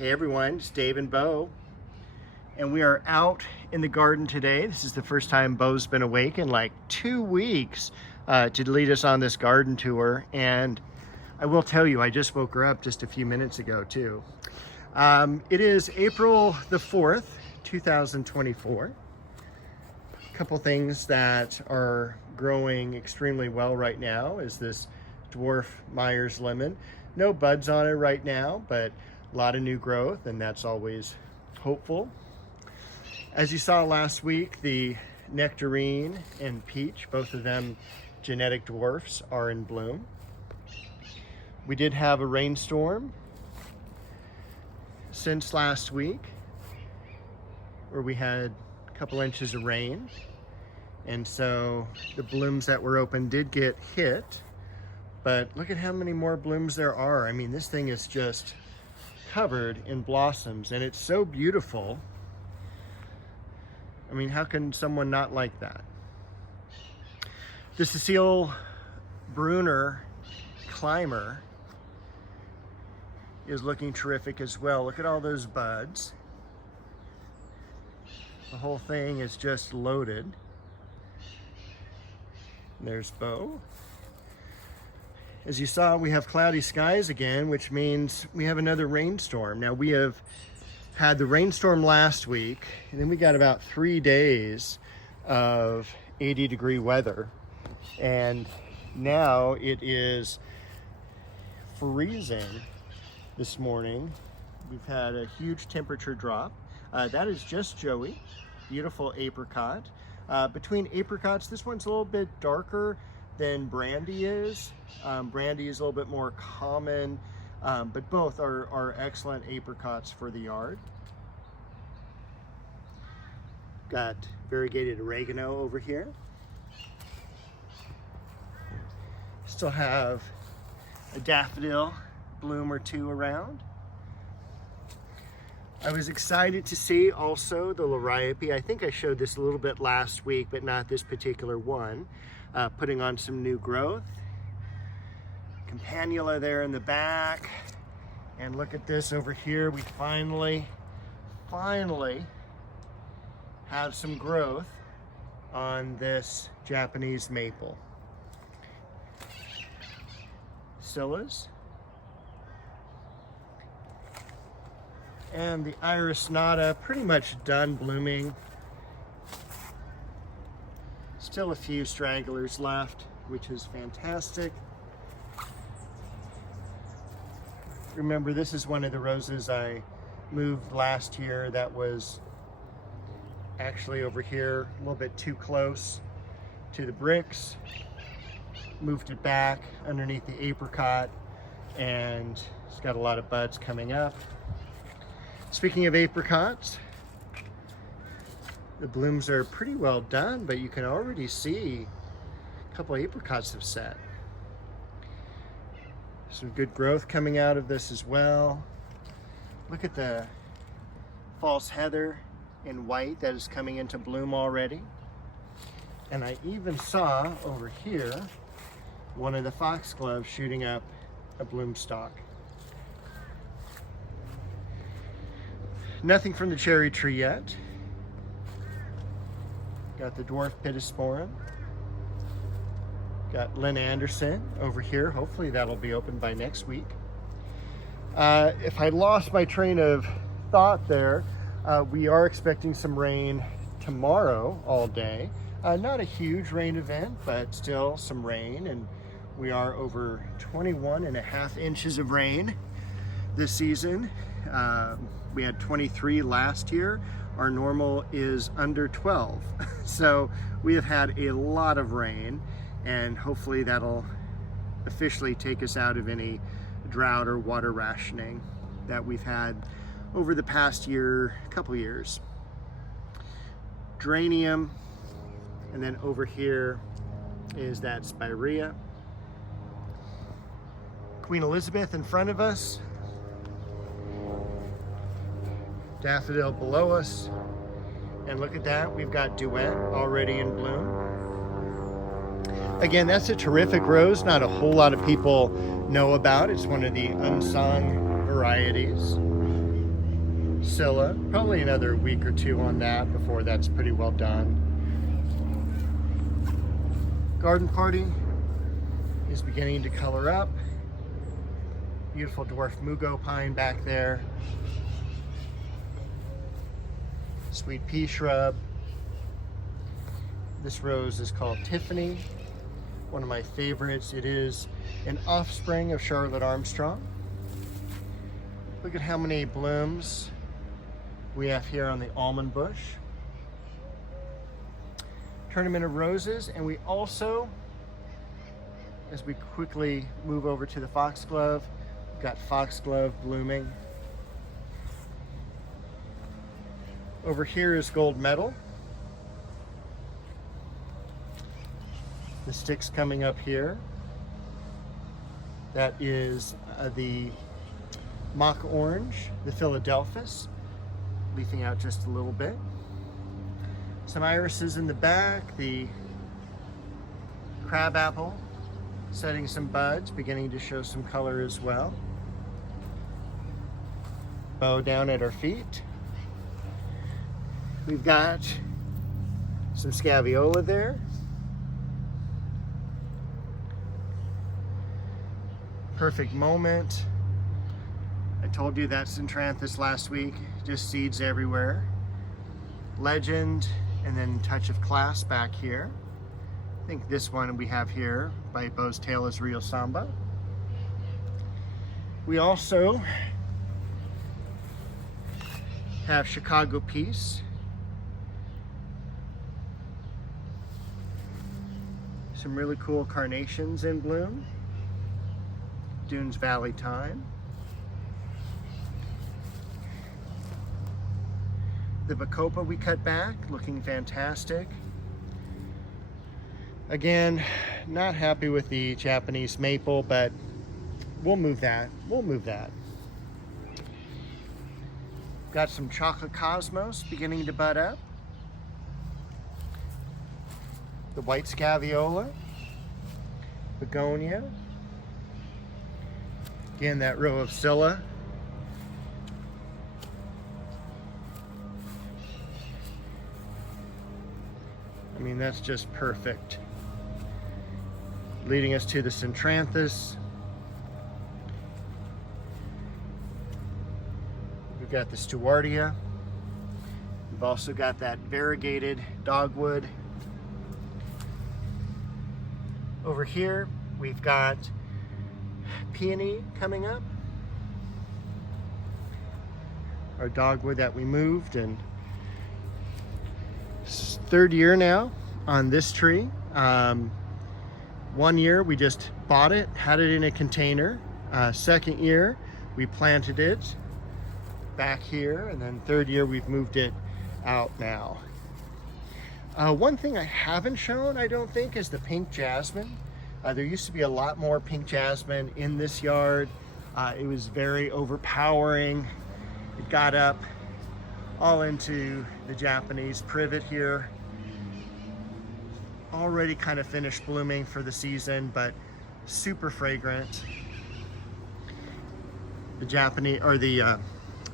Hey everyone, it's Dave and Bo, and we are out in the garden today. This is the first time Bo's been awake in like 2 weeks to lead us on this garden tour. And I will tell you, I just woke her up just a few minutes ago too. It is April the 4th, 2024. A couple things that are growing extremely well right now is this dwarf Myers lemon. No buds on it right now, but a lot of new growth, and that's always hopeful. As you saw last week, the nectarine and peach, both of them genetic dwarfs, are in bloom. We did have a rainstorm since last week where we had a couple inches of rain, and so the blooms that were open did get hit, but look at how many more blooms there are. I mean, this thing is just covered in blossoms, and it's so beautiful. I mean, how can someone not like that? The Cecile Bruner climber is looking terrific as well. Look at all those buds. The whole thing is just loaded. There's Bo. As you saw, we have cloudy skies again, which means we have another rainstorm. Now, we have had the rainstorm last week, and then we got about 3 days of 80-degree weather. And now it is freezing this morning. We've had a huge temperature drop. That is just Joey, beautiful apricot. Between apricots, this one's a little bit darker than Brandy is. Brandy is a little bit more common, but both are excellent apricots for the yard. Got variegated oregano over here. Still have a daffodil bloom or two around. I was excited to see also the liriope. I think I showed this a little bit last week, but not this particular one. Putting on some new growth. Campanula there in the back. And look at this over here. We finally have some growth on this Japanese maple. Scillas. And the iris nata pretty much done blooming. Still a few stragglers left, which is fantastic. Remember, this is one of the roses I moved last year that was actually over here, a little bit too close to the bricks. Moved it back underneath the apricot, and it's got a lot of buds coming up. Speaking of apricots, the blooms are pretty well done, but you can already see a couple apricots have set. Some good growth coming out of this as well. Look at the false heather in white that is coming into bloom already. And I even saw over here one of the foxgloves shooting up a bloom stalk. Nothing from the cherry tree yet. Got the dwarf pittosporum. Got Lynn Anderson over here. Hopefully that'll be open by next week. If I lost my train of thought there, we are expecting some rain tomorrow all day. Not a huge rain event, but still some rain, and we are over 21.5 inches of rain this season. We had 23 last year. Our normal is under 12. So we have had a lot of rain, and hopefully that'll officially take us out of any drought or water rationing that we've had over the past year, couple years. Geranium, and then over here is that spirea. Queen Elizabeth in front of us. Daffodil below us. And look at that, we've got Duet already in bloom. Again, that's a terrific rose. Not a whole lot of people know about. It's one of the unsung varieties. Scylla. Probably another week or two on that before that's pretty well done. Garden party is beginning to color up. Beautiful dwarf mugo pine back there. Sweet pea shrub. This rose is called Tiffany, one of my favorites. It is an offspring of Charlotte Armstrong. Look at how many blooms we have here on the almond bush. Tournament of roses, and we also, as we quickly move over to the foxglove, we've got foxglove blooming. Over here is gold medal. The sticks coming up here. That is the mock orange, the Philadelphus, leafing out just a little bit. Some irises in the back, the crabapple setting some buds, beginning to show some color as well. Bow down at our feet. We've got some scaveola there. Perfect moment. I told you that's Centranthus last week, just seeds everywhere. Legend, and then touch of class back here. I think this one we have here by Beau's Tale is Rio Samba. We also have Chicago Peace. Some really cool carnations in bloom. Dunes Valley Thyme. The Bacopa we cut back, looking fantastic. Again, not happy with the Japanese maple, but we'll move that. We'll move that. Got some chocolate cosmos beginning to bud up. The white scaveola, begonia. Again, that row of Scylla. I mean, that's just perfect. Leading us to the Centranthus. We've got the Stewartia. We've also got that variegated dogwood. Over here, we've got peony coming up. Our dogwood that we moved, and third year now on this tree. 1 year we just bought it, had it in a container. Second year we planted it back here, and then third year we've moved it out now. One thing I haven't shown, I don't think, is the pink jasmine. There used to be a lot more pink jasmine in this yard. It was very overpowering. It got up all into the Japanese privet here. Already kind of finished blooming for the season, but super fragrant. The Japanese, or the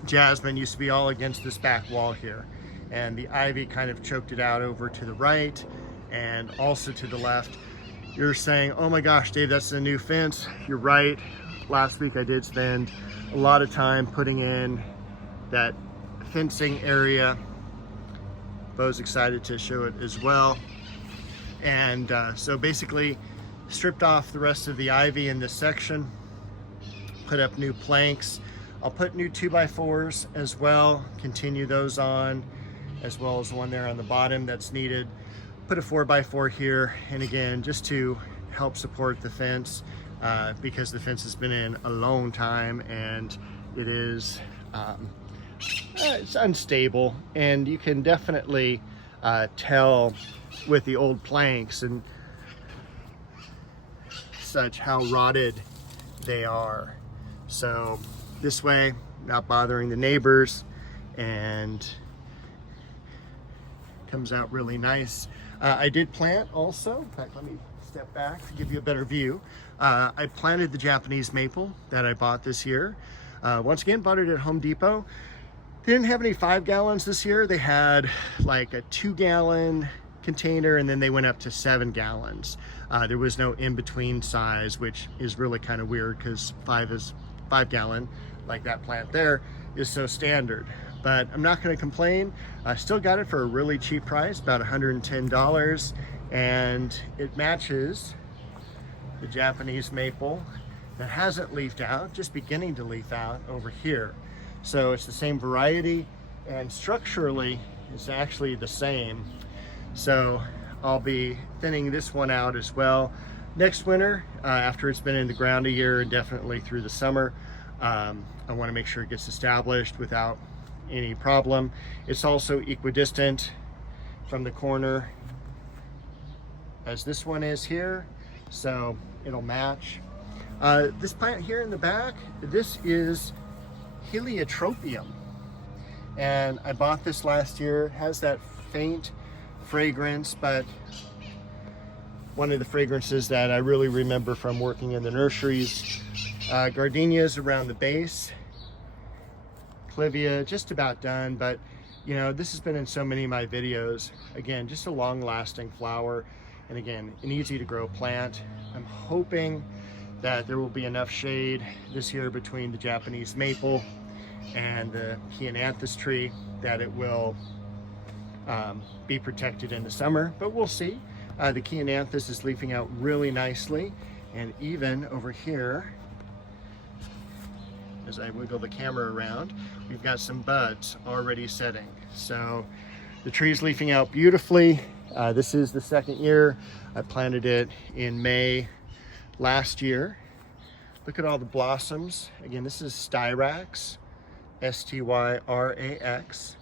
jasmine used to be all against this back wall here, and the ivy kind of choked it out over to the right and also to the left. You're saying, oh my gosh, Dave, that's a new fence. You're right. Last week I did spend a lot of time putting in that fencing area. Beau's excited to show it as well. And so basically stripped off the rest of the ivy in this section, put up new planks. I'll put new 2x4s as well, continue those on, as well as one there on the bottom that's needed. Put a 4x4 here, and again, just to help support the fence, because the fence has been in a long time and it is it's unstable, and you can definitely tell with the old planks and such how rotted they are. So this way, not bothering the neighbors, and comes out really nice. I did plant also, in fact, let me step back to give you a better view. I planted the Japanese maple that I bought this year. Once again, bought it at Home Depot. They didn't have any 5 gallons this year. They had like a 2-gallon container, and then they went up to 7 gallons. There was no in-between size, which is really kind of weird because 5 gallon, like that plant there, is so standard. But I'm not going to complain. I still got it for a really cheap price, about $110, and it matches the Japanese maple that hasn't leafed out, just beginning to leaf out over here. So it's the same variety, and structurally it's actually the same. So I'll be thinning this one out as well next winter, after it's been in the ground a year, and definitely through the summer. I want to make sure it gets established without any problem. It's also equidistant from the corner as this one is here, so it'll match. This plant here in the back, this is Heliotropium, and I bought this last year. It has that faint fragrance, but one of the fragrances that I really remember from working in the nurseries. Gardenias around the base, Clivia just about done, but you know, this has been in so many of my videos. Again, just a long-lasting flower, and again, an easy to grow plant. I'm hoping that there will be enough shade this year between the Japanese maple and the Chiananthus tree that it will be protected in the summer, but we'll see. The Chiananthus is leafing out really nicely, and even over here, as I wiggle the camera around, we've got some buds already setting. So the tree's leafing out beautifully. This is the second year. I planted it in May last year. Look at all the blossoms. Again, this is Styrax, S-T-Y-R-A-X,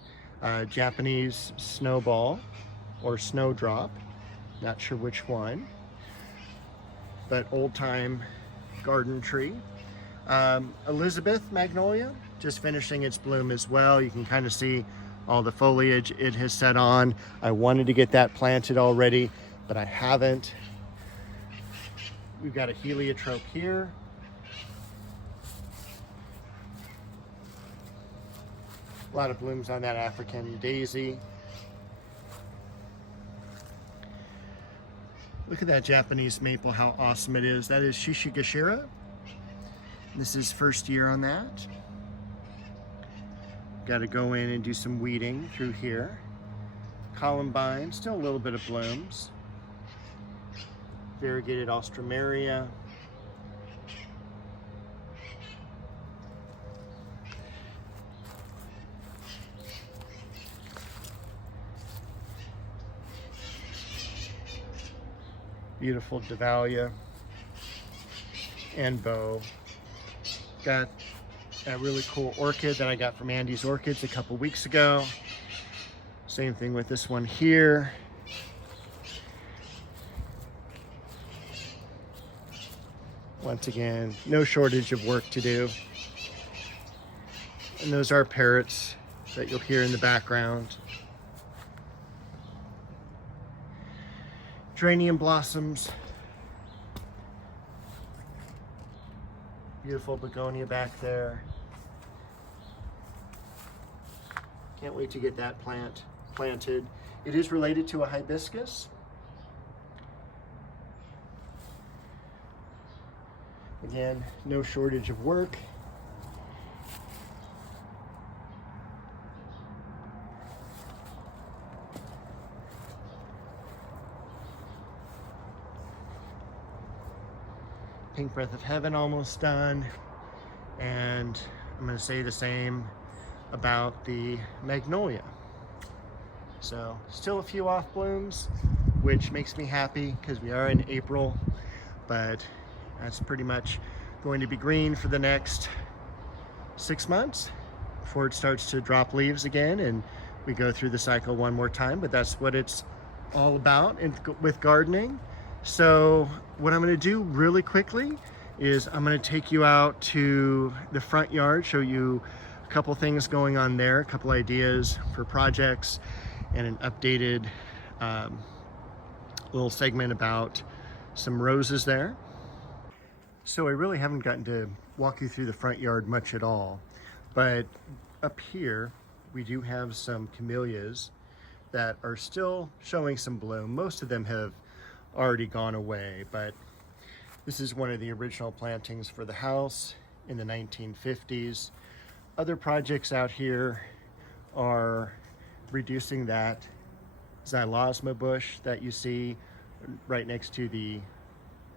Japanese snowball or snowdrop, not sure which one, but old-time garden tree. Elizabeth magnolia, just finishing its bloom as well. You can kind of see all the foliage it has set on. I wanted to get that planted already, but I haven't. We've got a heliotrope here. A lot of blooms on that African daisy. Look at that Japanese maple, how awesome it is. That is Shishigashira. This is first year on that. Got to go in and do some weeding through here. Columbine, still a little bit of blooms. Variegated Alstroemeria. Beautiful Dahlia and bow. Got a really cool orchid that I got from Andy's Orchids a couple weeks ago. Same thing with this one here. Once again, no shortage of work to do. And those are parrots that you'll hear in the background. Geranium blossoms. Beautiful begonia back there. Can't wait to get that plant planted. It is related to a hibiscus. Again, no shortage of work. Pink Breath of Heaven almost done, and I'm going to say the same about the magnolia. So still a few off blooms, which makes me happy because we are in April, but that's pretty much going to be green for the next 6 months before it starts to drop leaves again, and we go through the cycle one more time. But that's what it's all about with gardening. So what I'm going to do really quickly is I'm going to take you out to the front yard, show you a couple things going on there, a couple ideas for projects, and an updated little segment about some roses there. So I really haven't gotten to walk you through the front yard much at all, but up here we do have some camellias that are still showing some bloom. Most of them have already gone away, but this is one of the original plantings for the house in the 1950s. Other projects out here are reducing that xylosma bush that you see right next to the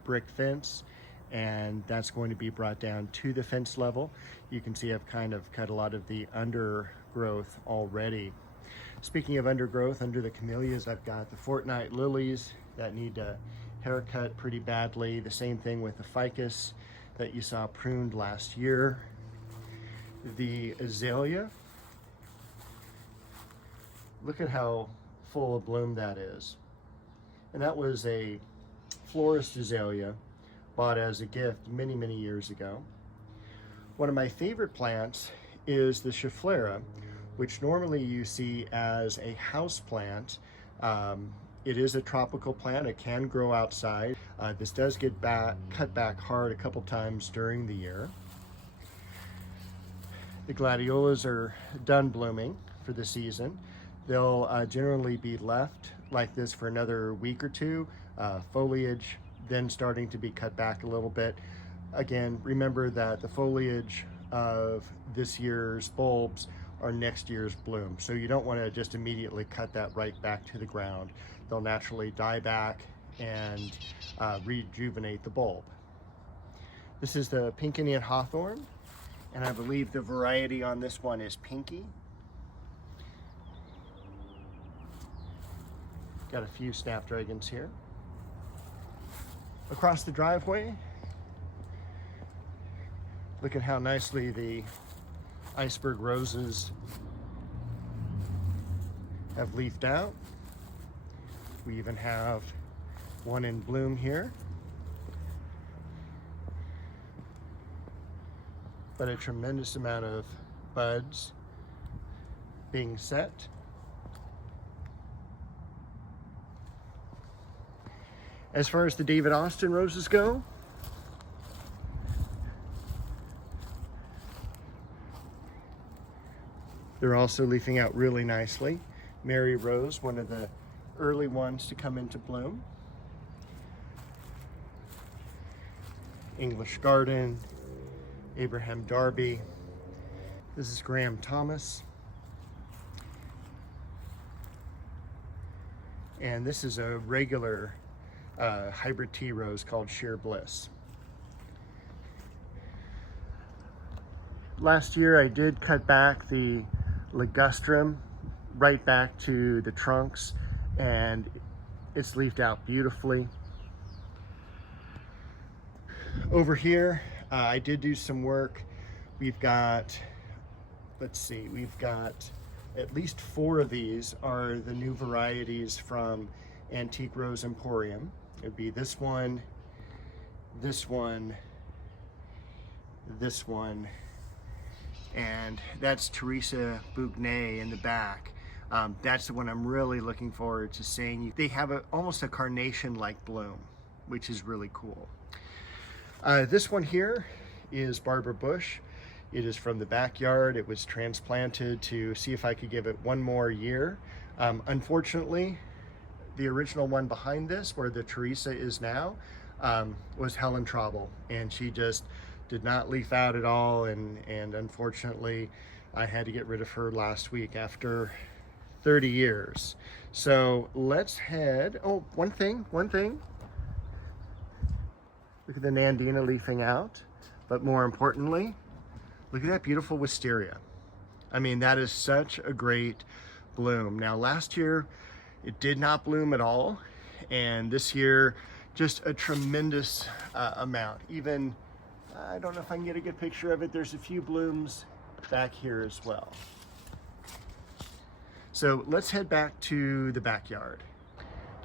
brick fence, and that's going to be brought down to the fence level. You can see I've kind of cut a lot of the undergrowth already. Speaking of undergrowth, under the camellias, I've got the fortnight lilies that need a haircut pretty badly. The same thing with the ficus that you saw pruned last year. The azalea, look at how full of bloom that is. And that was a florist azalea bought as a gift many, many years ago. One of my favorite plants is the Schefflera, which normally you see as a house plant. It is a tropical plant. It can grow outside. This does get cut back hard a couple times during the year. The gladiolas are done blooming for the season. They'll generally be left like this for another week or two. Foliage then starting to be cut back a little bit. Again, remember that the foliage of this year's bulbs are next year's bloom. So you don't want to just immediately cut that right back to the ground. They'll naturally die back and rejuvenate the bulb. This is the pink Indian hawthorn, and I believe the variety on this one is pinky. Got a few snapdragons here. Across the driveway, look at how nicely the iceberg roses have leafed out. We even have one in bloom here. But a tremendous amount of buds being set. As far as the David Austin roses go, they're also leafing out really nicely. Mary Rose, one of the early ones to come into bloom. English Garden, Abraham Darby. This is Graham Thomas. And this is a regular hybrid tea rose called Sheer Bliss. Last year I did cut back the ligustrum right back to the trunks, and it's leafed out beautifully. Over here, I did do some work. We've got, let's see, we've got at least 4 of these are the new varieties from Antique Rose Emporium. It would be this one, this one, this one, and that's Teresa Bougnay in the back. That's the one I'm really looking forward to seeing. They have almost a carnation-like bloom, which is really cool. This one here is Barbara Bush. It is from the backyard. It was transplanted to see if I could give it one more year. Unfortunately, the original one behind this, where the Teresa is now, was Helen Traubel, and she just did not leaf out at all, and unfortunately I had to get rid of her last week after 30 years. So let's head, oh, one thing. Look at the Nandina leafing out, but more importantly, look at that beautiful wisteria. I mean, that is such a great bloom. Now last year it did not bloom at all, and this year just a tremendous amount. Even, I don't know if I can get a good picture of it, there's a few blooms back here as well. So let's head back to the backyard.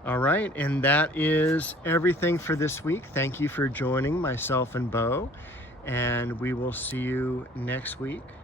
All right, and that is everything for this week. Thank you for joining myself and Bo, and we will see you next week.